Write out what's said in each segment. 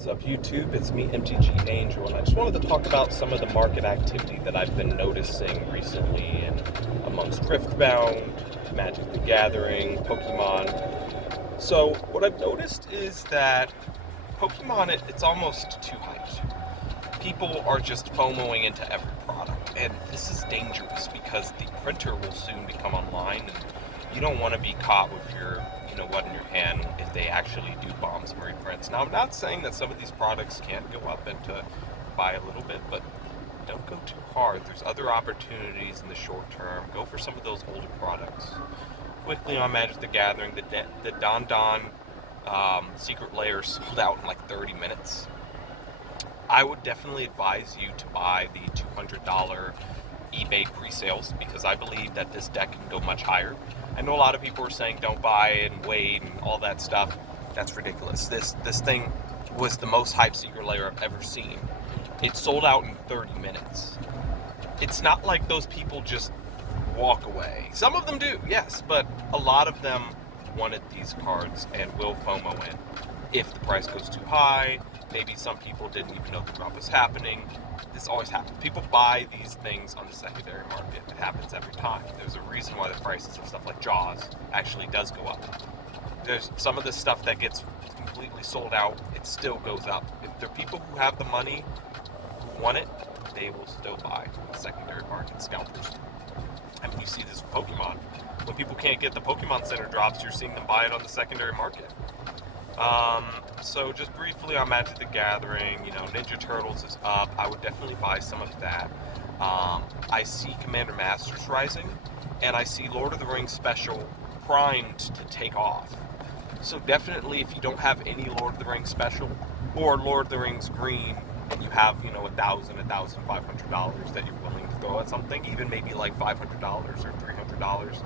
What's up, YouTube? It's me, MTG Angel, and I just wanted to talk about some of the market activity that I've been noticing recently amongst Riftbound, Magic the Gathering, Pokemon. So, what I've noticed is that Pokemon, it's almost too hyped. People are just FOMOing into every product, and this is dangerous because the printer will soon become online, and you don't want to be caught with your in your hand if they actually do bomb some reprints. Now, I'm not saying that some of these products can't go up and to buy a little bit, but don't go too hard. There's other opportunities in the short term. Go for some of those older products. Quickly on Magic the Gathering, the Dandan Secret Lair sold out in like 30 minutes. I would definitely advise you to buy the $200 eBay pre-sales because I believe that this deck can go much higher. I know a lot of people are saying don't buy it and wait and all that stuff. That's ridiculous. This thing was the most hyped Secret Lair I've ever seen. It sold out in 30 minutes. It's not like those people just walk away. Some of them do, yes, but a lot of them wanted these cards and will FOMO in. If the price goes too high, maybe some people didn't even know the drop was happening. This always happens. People buy these things on the secondary market. It happens every time. There's a reason why the prices of stuff like Jaws actually does go up. There's some of the stuff that gets completely sold out, it still goes up. If there are people who have the money, who want it, they will still buy from the secondary market, scalpers. And you see this with Pokemon. When people can't get the Pokemon Center drops, you're seeing them buy it on the secondary market. So just briefly on Magic the Gathering, Ninja Turtles is up. I would definitely buy some of that. I see Commander Masters rising, and I see Lord of the Rings Special primed to take off. So definitely, if you don't have any Lord of the Rings Special or Lord of the Rings Green, and you have $1,000, $1,500 that you're willing to throw at something, even maybe like $500 or $300,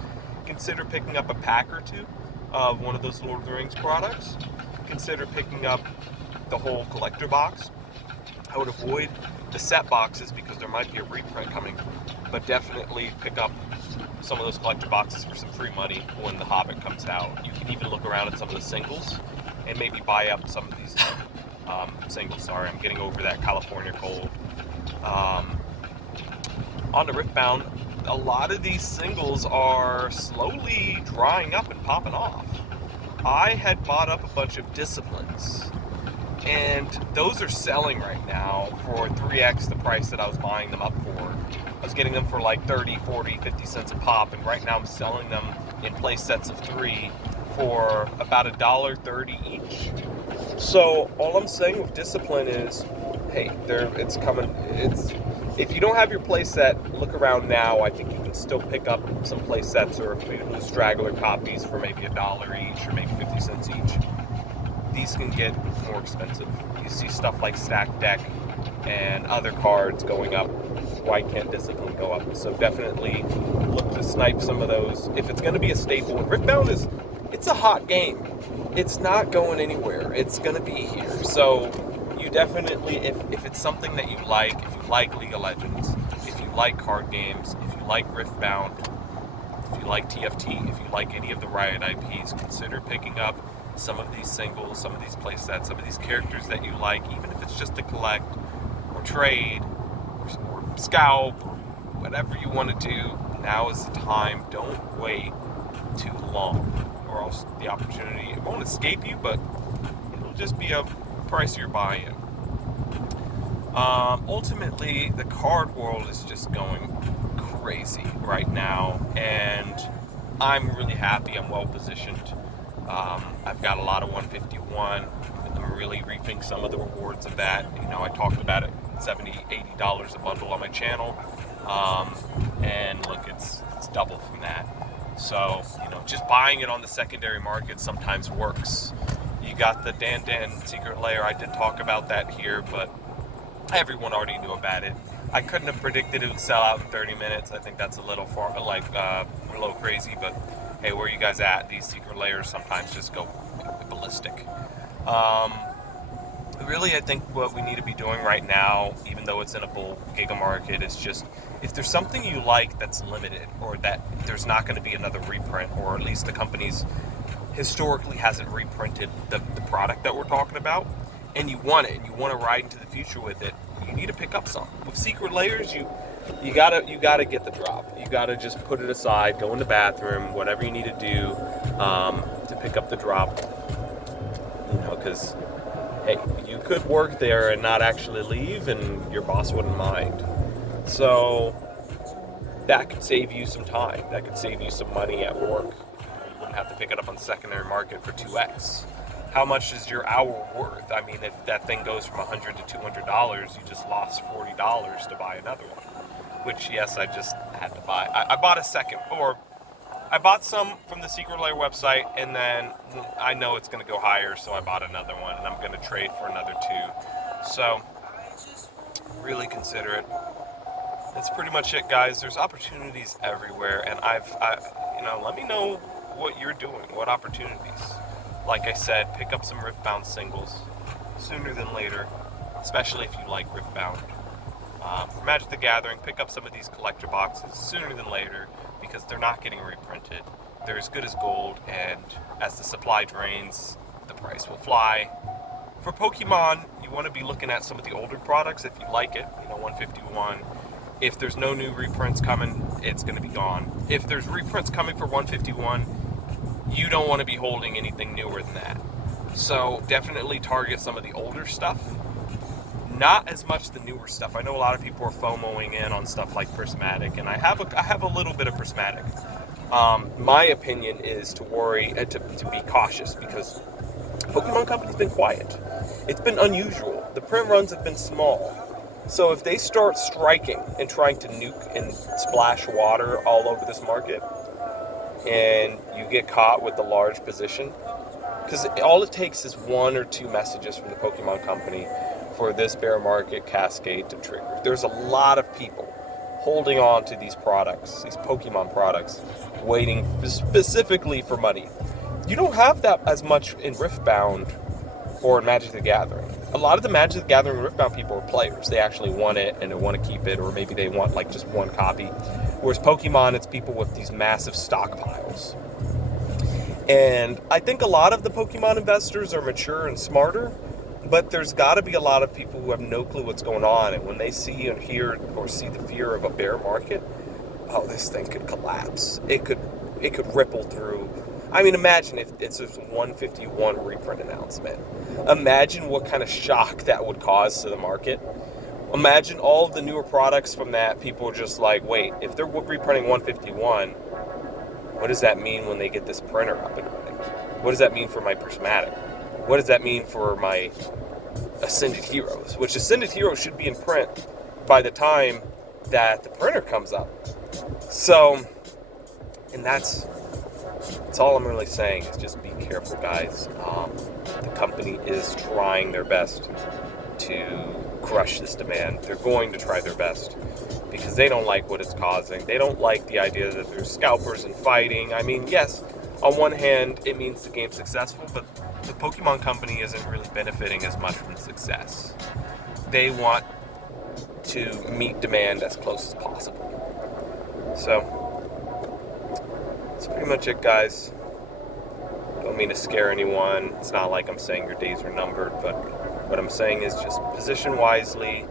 consider picking up a pack or two of one of those Lord of the Rings products. Consider picking up the whole collector box. I would avoid the set boxes because there might be a reprint coming, but definitely pick up some of those collector boxes for some free money when The Hobbit comes out. You can even look around at some of the singles and maybe buy up some of these singles. Sorry, I'm getting over that California cold. On the Riftbound, a lot of these singles are slowly drying up and popping off. I had bought up a bunch of disciplines, and those are selling right now for 3x the price that I was buying them up for. I was getting them for like 30, 40, 50 cents a pop, and right now I'm selling them in play sets of 3 for about $1.30 each. So all I'm saying with discipline is, hey, it's coming. If you don't have your play set, look around now. I think you can still pick up some play sets or a few straggler copies for maybe $1 each or maybe 50 cents each. These can get more expensive. You see stuff like Stack Deck and other cards going up. Why can't Discipline go up? So definitely look to snipe some of those. If it's going to be a staple, Riftbound it's a hot game. It's not going anywhere. It's going to be here. So you definitely, if it's something that you like, if you like League of Legends, if you like card games, if you like Riftbound, if you like TFT, if you like any of the Riot IPs, consider picking up some of these singles, some of these play sets, some of these characters that you like, even if it's just to collect or trade or scalp or whatever you want to do. Now is the time. Don't wait too long, or else the opportunity, it won't escape you, but it'll just be a price you're buying. Ultimately, the card world is just going crazy right now, and I'm really happy. I'm well positioned. I've got a lot of 151. I'm really reaping some of the rewards of that. I talked about it, $70, $80 a bundle on my channel, and look, it's double from that. So, just buying it on the secondary market sometimes works. You got the Dandan Secret Lair. I did talk about that here, but everyone already knew about it. I couldn't have predicted it would sell out in 30 minutes. I think that's a little a little crazy, but hey, where are you guys at? These Secret Lairs sometimes just go ballistic. Really, I think what we need to be doing right now, even though it's in a bull giga market, is just, if there's something you like that's limited, or that there's not going to be another reprint, or at least the company's historically hasn't reprinted the product that we're talking about, and you want it, and you want to ride into the future with it, you need to pick up some. With Secret Layers, you gotta get the drop. You gotta just put it aside, go in the bathroom, whatever you need to do to pick up the drop. You know, because hey, you could work there and not actually leave, and your boss wouldn't mind. So that could save you some time. That could save you some money at work. You wouldn't have to pick it up on the secondary market for 2x. How much is your hour worth? I mean, if that thing goes from $100 to $200, you just lost $40 to buy another one. Which, yes, I just had to buy. I bought a second, or I bought some from the Secret Layer website, and then I know it's going to go higher, so I bought another one, and I'm going to trade for another 2. So, really consider it. That's pretty much it, guys. There's opportunities everywhere, and let me know what you're doing, what opportunities. Like I said, pick up some Riftbound singles sooner than later, especially if you like Riftbound. For Magic the Gathering, pick up some of these collector boxes sooner than later because they're not getting reprinted. They're as good as gold, and as the supply drains, the price will fly. For Pokemon, you want to be looking at some of the older products if you like it, 151. If there's no new reprints coming, it's going to be gone. If there's reprints coming for 151, you don't want to be holding anything newer than that. So definitely target some of the older stuff. Not as much the newer stuff. I know a lot of people are FOMOing in on stuff like Prismatic, and I have a little bit of Prismatic. My opinion is to worry, to be cautious, because Pokemon Company's been quiet. It's been unusual. The print runs have been small. So if they start striking and trying to nuke and splash water all over this market, and you get caught with the large position, because all it takes is 1 or 2 messages from the Pokemon Company for this bear market cascade to trigger. There's a lot of people holding on to these products, these Pokemon products, waiting specifically for money. You don't have that as much in Riftbound or in Magic the Gathering. A lot of the Magic the Gathering and Riftbound people are players. They actually want it and they want to keep it, or maybe they want like just 1 copy. Whereas Pokemon, it's people with these massive stockpiles. And I think a lot of the Pokemon investors are mature and smarter, but there's got to be a lot of people who have no clue what's going on, and when they see and hear or see the fear of a bear market, oh, this thing could collapse. It could ripple through. I mean, imagine if it's a 151 reprint announcement. Imagine what kind of shock that would cause to the market. Imagine all of the newer products from that. People are just like, wait, if they're reprinting 151, what does that mean when they get this printer up and running? What does that mean for my Prismatic? What does that mean for my Ascended Heroes? Which Ascended Heroes should be in print by the time that the printer comes up. So, and that's all I'm really saying is just be careful, guys. The company is trying their best to crush this demand. They're going to try their best because they don't like what it's causing. They don't like the idea that there's scalpers and fighting. I mean, yes, on one hand, it means the game's successful, but the Pokemon Company isn't really benefiting as much from the success. They want to meet demand as close as possible. So, that's pretty much it, guys. Don't mean to scare anyone. It's not like I'm saying your days are numbered, but what I'm saying is just position wisely.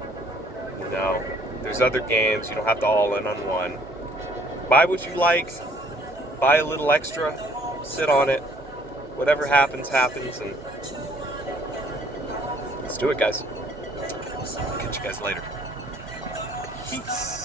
There's other games. You don't have to all in on one. Buy what you like. Buy a little extra. Sit on it. Whatever happens, happens, and let's do it, guys. Catch you guys later. Peace.